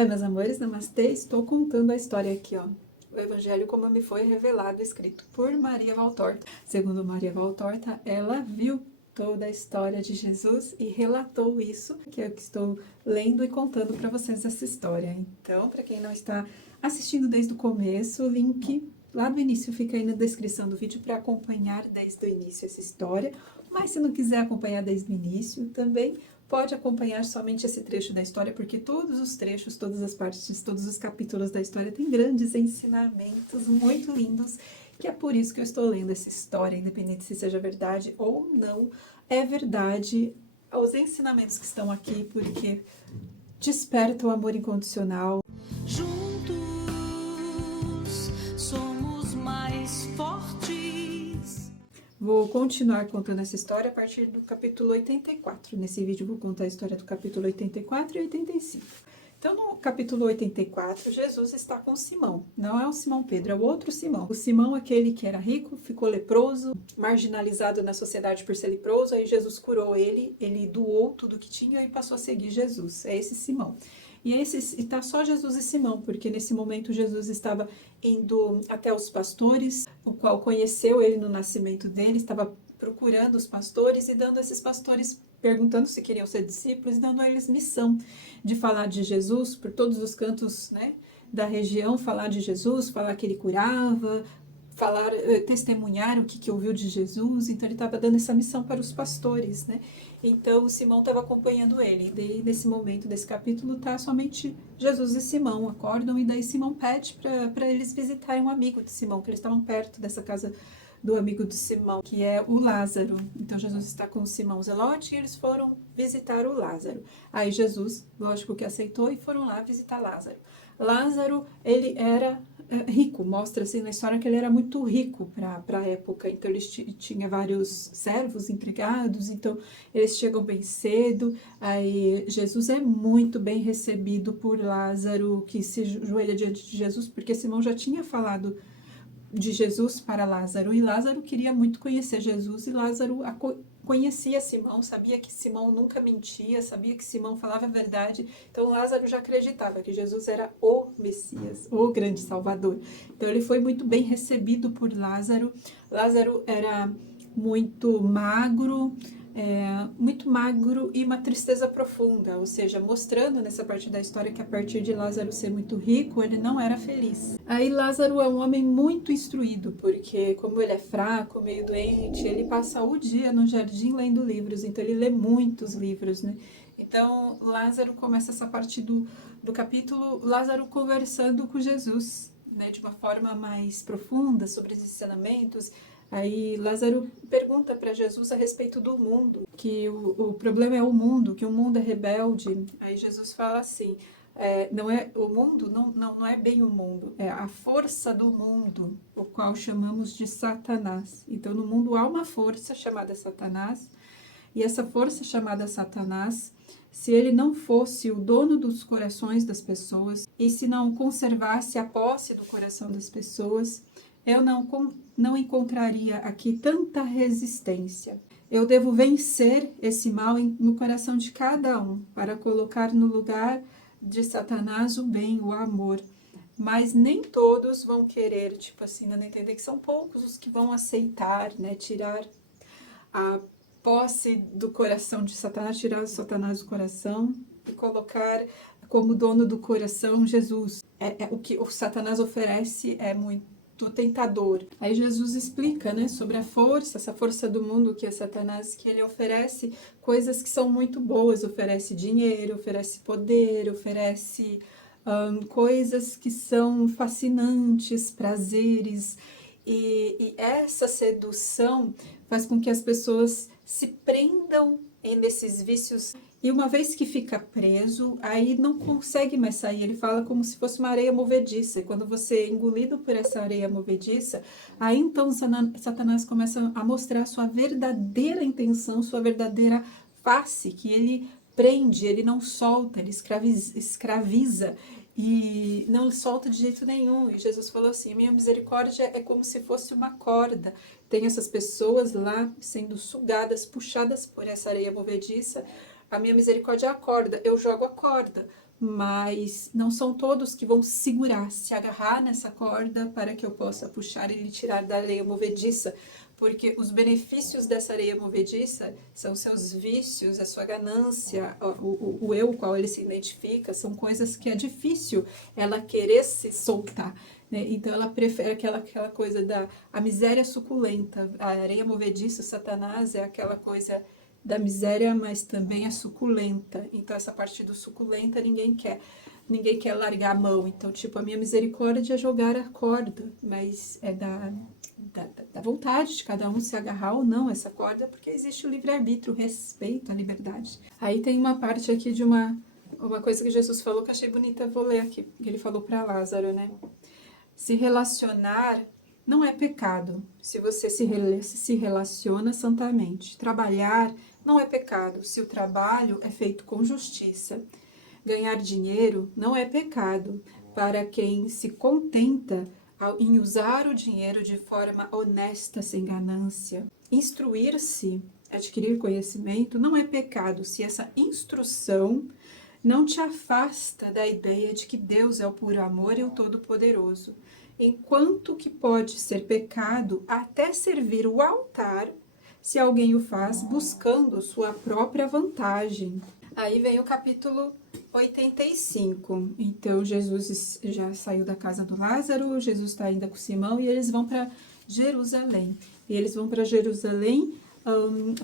Oi, meus amores, namastê. Estou contando a história aqui, ó. O Evangelho como me foi revelado, escrito por Maria Valtorta. Segundo Maria Valtorta, ela viu toda a história de Jesus e relatou isso, que eu estou lendo e contando para vocês essa história. Então, para quem não está assistindo desde o começo, o link lá do início fica aí na descrição do vídeo para acompanhar desde o início essa história. Mas se não quiser acompanhar desde o início, também pode acompanhar somente esse trecho da história, porque todos os trechos, todas as partes, todos os capítulos da história têm grandes ensinamentos muito lindos, que é por isso que eu estou lendo essa história, independente se seja verdade ou não, é verdade os ensinamentos que estão aqui, porque desperta o amor incondicional. Juntos somos mais fortes. Vou continuar contando essa história a partir do capítulo 84. Nesse vídeo vou contar a história do capítulo 84 e 85. Então, no capítulo 84, Jesus está com Simão. Não é o Simão Pedro, é o outro Simão. O Simão, aquele que era rico, ficou leproso, marginalizado na sociedade por ser leproso. Aí Jesus curou ele doou tudo que tinha e passou a seguir Jesus. É esse Simão. E está só Jesus e Simão, porque nesse momento Jesus estava indo até os pastores, o qual conheceu ele no nascimento dele, estava procurando os pastores e dando a esses pastores, perguntando se queriam ser discípulos, e dando a eles missão de falar de Jesus por todos os cantos, né, da região, falar de Jesus, falar que ele curava, falar, testemunhar o que ouviu de Jesus. Então ele estava dando essa missão para os pastores, né? Então Simão estava acompanhando ele. Daí nesse momento desse capítulo tá somente Jesus e Simão acordam, e daí Simão pede para eles visitarem um amigo de Simão, que eles estavam perto dessa casa do amigo de Simão, que é o Lázaro. Então Jesus está com o Simão Zelote e eles foram visitar o Lázaro. Aí Jesus, lógico que aceitou, e foram lá visitar Lázaro. Lázaro, ele era rico, mostra assim na história que ele era muito rico para a época, então ele tinha vários servos, empregados, então eles chegam bem cedo. Aí Jesus é muito bem recebido por Lázaro, que se ajoelha diante de Jesus, porque Simão já tinha falado de Jesus para Lázaro, e Lázaro queria muito conhecer Jesus, e Lázaro conhecia Simão, sabia que Simão nunca mentia, sabia que Simão falava a verdade. Então Lázaro já acreditava que Jesus era o Messias, o grande Salvador. Então ele foi muito bem recebido por Lázaro. Lázaro era muito magro, e uma tristeza profunda, ou seja, mostrando nessa parte da história que a partir de Lázaro ser muito rico, ele não era feliz. Aí Lázaro é um homem muito instruído, porque como ele é fraco, meio doente, ele passa o dia no jardim lendo livros, então ele lê muitos livros, né? Então Lázaro começa essa parte do capítulo, Lázaro conversando com Jesus, né, de uma forma mais profunda sobre os ensinamentos. Aí Lázaro pergunta para Jesus a respeito do mundo, que o problema é o mundo, que o mundo é rebelde. Aí Jesus fala assim, não é o mundo, não é bem o mundo, é a força do mundo, o qual chamamos de Satanás. Então no mundo há uma força chamada Satanás, e essa força chamada Satanás, se ele não fosse o dono dos corações das pessoas, e se não conservasse a posse do coração das pessoas, eu não encontraria aqui tanta resistência. Eu devo vencer esse mal no coração de cada um, para colocar no lugar de Satanás o bem, o amor. Mas nem todos vão querer, tipo assim, não entender que são poucos os que vão aceitar, né, tirar a posse do coração de Satanás, tirar o Satanás do coração e colocar como dono do coração Jesus. O que o Satanás oferece é muito tentador. Aí Jesus explica, né, sobre a força, essa força do mundo que é Satanás, que ele oferece coisas que são muito boas, oferece dinheiro, oferece poder, oferece coisas que são fascinantes, prazeres, e essa sedução faz com que as pessoas se prendam nesses vícios, e uma vez que fica preso, aí não consegue mais sair. Ele fala como se fosse uma areia movediça, e quando você é engolido por essa areia movediça, aí então Satanás começa a mostrar sua verdadeira intenção, sua verdadeira face, que ele prende, ele não solta, ele escraviza, e não solta de jeito nenhum. E Jesus falou assim, minha misericórdia é como se fosse uma corda. Tem essas pessoas lá sendo sugadas, puxadas por essa areia movediça. A minha misericórdia é a corda, eu jogo a corda, mas não são todos que vão segurar, se agarrar nessa corda para que eu possa puxar e lhe tirar da areia movediça, porque os benefícios dessa areia movediça são seus vícios, a sua ganância, o eu qual ele se identifica, são coisas que é difícil ela querer se soltar, né? Então ela prefere aquela coisa a miséria suculenta, a areia movediça, Satanás é aquela coisa da miséria, mas também é suculenta. Então essa parte do suculenta ninguém quer largar a mão. Então, tipo, a minha misericórdia é jogar a corda, mas é da vontade de cada um se agarrar ou não essa corda, porque existe o livre-arbítrio, o respeito à liberdade. Aí tem uma parte aqui de uma coisa que Jesus falou que eu achei bonita, vou ler aqui, que ele falou para Lázaro, né? Se relacionar não é pecado, se você se relaciona santamente. Trabalhar não é pecado, se o trabalho é feito com justiça. Ganhar dinheiro não é pecado, para quem se contenta em usar o dinheiro de forma honesta, sem ganância. Instruir-se, adquirir conhecimento, não é pecado, se essa instrução não te afasta da ideia de que Deus é o puro amor e o todo-poderoso. Enquanto que pode ser pecado até servir o altar, se alguém o faz buscando sua própria vantagem. Aí vem o capítulo 85. Então, Jesus já saiu da casa do Lázaro, Jesus está ainda com Simão e eles vão para Jerusalém. E eles vão para Jerusalém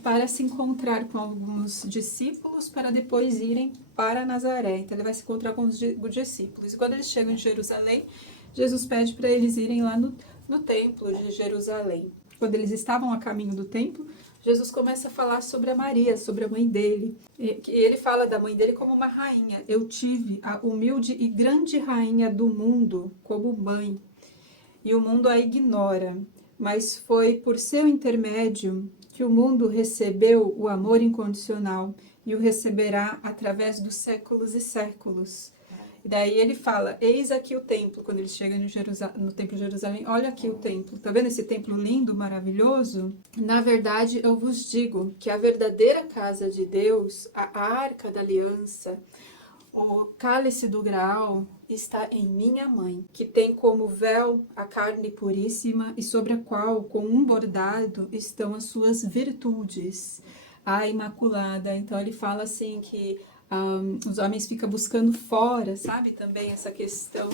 para se encontrar com alguns discípulos para depois irem para Nazaré. Então, ele vai se encontrar com os discípulos. E quando eles chegam em Jerusalém, Jesus pede para eles irem lá no templo de Jerusalém. Quando eles estavam a caminho do templo, Jesus começa a falar sobre a Maria, sobre a mãe dele. E ele fala da mãe dele como uma rainha. Eu tive a humilde e grande rainha do mundo como mãe, e o mundo a ignora. Mas foi por seu intermédio que o mundo recebeu o amor incondicional e o receberá através dos séculos e séculos. E daí ele fala, eis aqui o templo, quando ele chega no templo de Jerusalém, olha aqui o templo, tá vendo esse templo lindo, maravilhoso? Na verdade, eu vos digo que a verdadeira casa de Deus, a arca da aliança, o cálice do graal, está em minha mãe, que tem como véu a carne puríssima e sobre a qual, com um bordado, estão as suas virtudes, a imaculada. Então ele fala assim que os homens ficam buscando fora, sabe? Também essa questão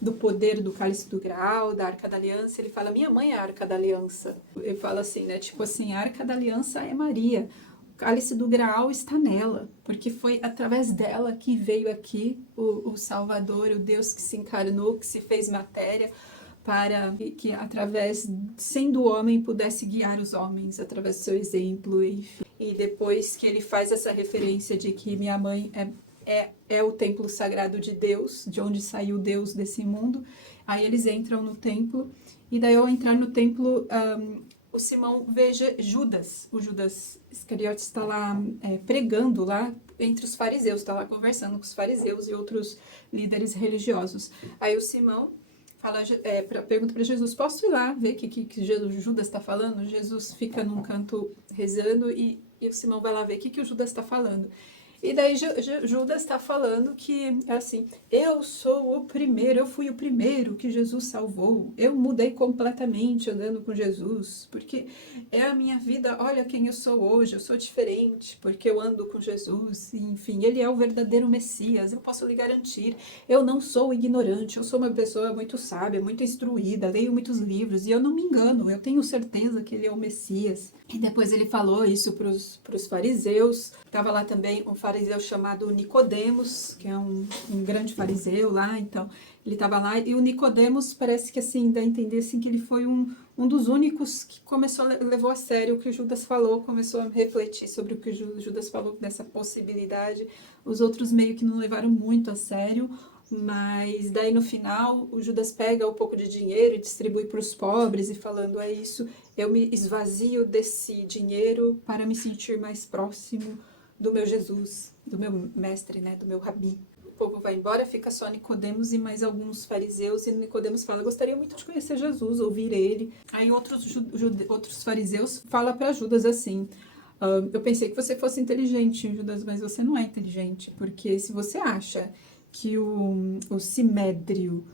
do poder do cálice do graal, da arca da aliança. Ele fala, minha mãe é a arca da aliança. Ele fala assim, né? Tipo assim, a arca da aliança é Maria. O cálice do graal está nela, porque foi através dela que veio aqui o Salvador, o Deus que se encarnou, que se fez matéria, para que através, sendo homem, pudesse guiar os homens através do seu exemplo, enfim. E depois que ele faz essa referência de que minha mãe é o templo sagrado de Deus, de onde saiu Deus desse mundo, aí eles entram no templo, e daí ao entrar no templo, o Simão veja Judas, o Judas Iscariotes está lá pregando lá entre os fariseus, está lá conversando com os fariseus e outros líderes religiosos. Aí o Simão pergunta para Jesus, posso ir lá ver o que Judas está falando? Jesus fica num canto rezando e o Simão vai lá ver o que o Judas está falando. E daí Judas está falando que, assim, eu sou o primeiro, eu fui o primeiro que Jesus salvou. Eu mudei completamente andando com Jesus, porque é a minha vida, olha quem eu sou hoje, eu sou diferente, porque eu ando com Jesus. E, enfim, ele é o verdadeiro Messias, eu posso lhe garantir. Eu não sou ignorante, eu sou uma pessoa muito sábia, muito instruída, leio muitos livros e eu não me engano, eu tenho certeza que ele é o Messias. E depois ele falou isso para os fariseus. Estava lá também um fariseu chamado Nicodemos, que é um grande fariseu lá, então ele estava lá, e o Nicodemos parece que assim, dá a entender assim, que ele foi um dos únicos que levou a sério o que o Judas falou, começou a refletir sobre o que o Judas falou dessa possibilidade. Os outros meio que não levaram muito a sério, mas daí no final o Judas pega um pouco de dinheiro e distribui para os pobres e falando, é isso, eu me esvazio desse dinheiro para me sentir mais próximo do meu Jesus, do meu mestre, né, do meu rabi. O povo vai embora, fica só Nicodemos e mais alguns fariseus, e Nicodemos fala, gostaria muito de conhecer Jesus, ouvir ele. Aí outros fariseus falam para Judas assim, Eu pensei que você fosse inteligente, Judas, mas você não é inteligente, porque se você acha que o Simédrio,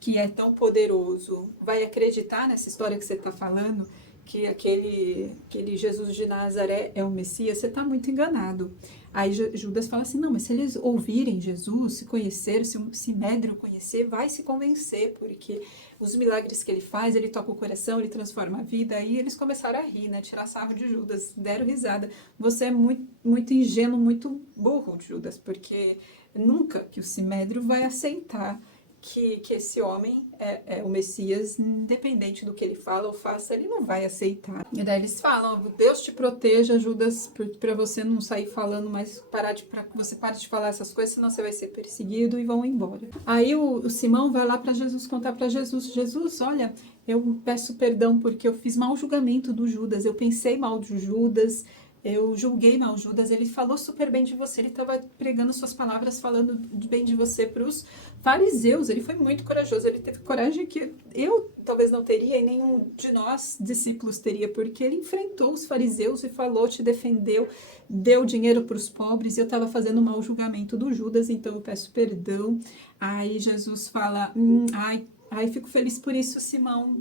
que é tão poderoso, vai acreditar nessa história que você está falando, que aquele Jesus de Nazaré é o Messias, você está muito enganado. Aí Judas fala assim, não, mas se eles ouvirem Jesus, se conhecer, se o Simédrio conhecer, vai se convencer, porque os milagres que ele faz, ele toca o coração, ele transforma a vida. Aí eles começaram a rir, né, tirar sarro de Judas, deram risada. Você é muito, muito ingênuo, muito burro, Judas, porque nunca que o Simédrio vai aceitar que esse homem é o Messias, independente do que ele fala ou faça, ele não vai aceitar. E daí eles falam, Deus te proteja, Judas, para você não sair falando, mas para que você pare de falar essas coisas, senão você vai ser perseguido, e vão embora. Aí o Simão vai lá para Jesus contar para Jesus, Jesus, olha, eu peço perdão porque eu fiz mau julgamento do Judas, eu pensei mal de Judas, eu julguei mal Judas, ele falou super bem de você, ele estava pregando suas palavras, falando bem de você para os fariseus, ele foi muito corajoso, ele teve coragem que eu talvez não teria e nenhum de nós discípulos teria, porque ele enfrentou os fariseus e falou, te defendeu, deu dinheiro para os pobres, e eu estava fazendo um mau julgamento do Judas, então eu peço perdão. Aí Jesus fala, ai, fico feliz por isso, Simão,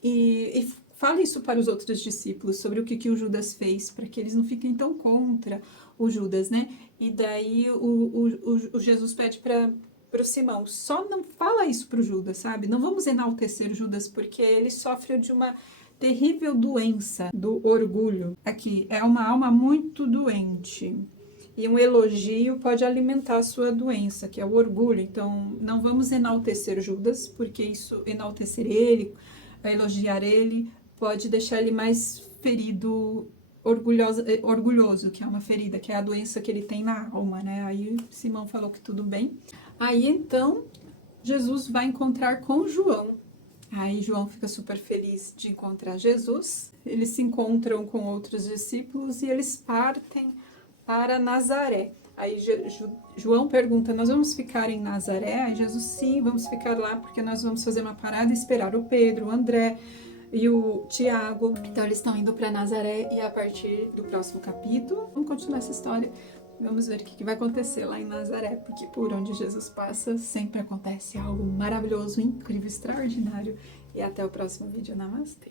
e fala isso para os outros discípulos, sobre o que o Judas fez, para que eles não fiquem tão contra o Judas, né? E daí o Jesus pede para o Simão, só não fala isso para o Judas, sabe? Não vamos enaltecer Judas, porque ele sofre de uma terrível doença do orgulho. Aqui, é uma alma muito doente. E um elogio pode alimentar a sua doença, que é o orgulho. Então, não vamos enaltecer Judas, porque isso, enaltecer ele, elogiar ele, pode deixar ele mais ferido, orgulhoso, que é uma ferida, que é a doença que ele tem na alma, né? Aí Simão falou que tudo bem. Aí então Jesus vai encontrar com João. Aí João fica super feliz de encontrar Jesus. Eles se encontram com outros discípulos e eles partem para Nazaré. Aí João pergunta, nós vamos ficar em Nazaré? Aí Jesus, sim, vamos ficar lá, porque nós vamos fazer uma parada e esperar o Pedro, o André e o Tiago. Então eles estão indo para Nazaré, e a partir do próximo capítulo, vamos continuar essa história. Vamos ver o que vai acontecer lá em Nazaré, porque por onde Jesus passa, sempre acontece algo maravilhoso, incrível, extraordinário. E até o próximo vídeo. Namastê!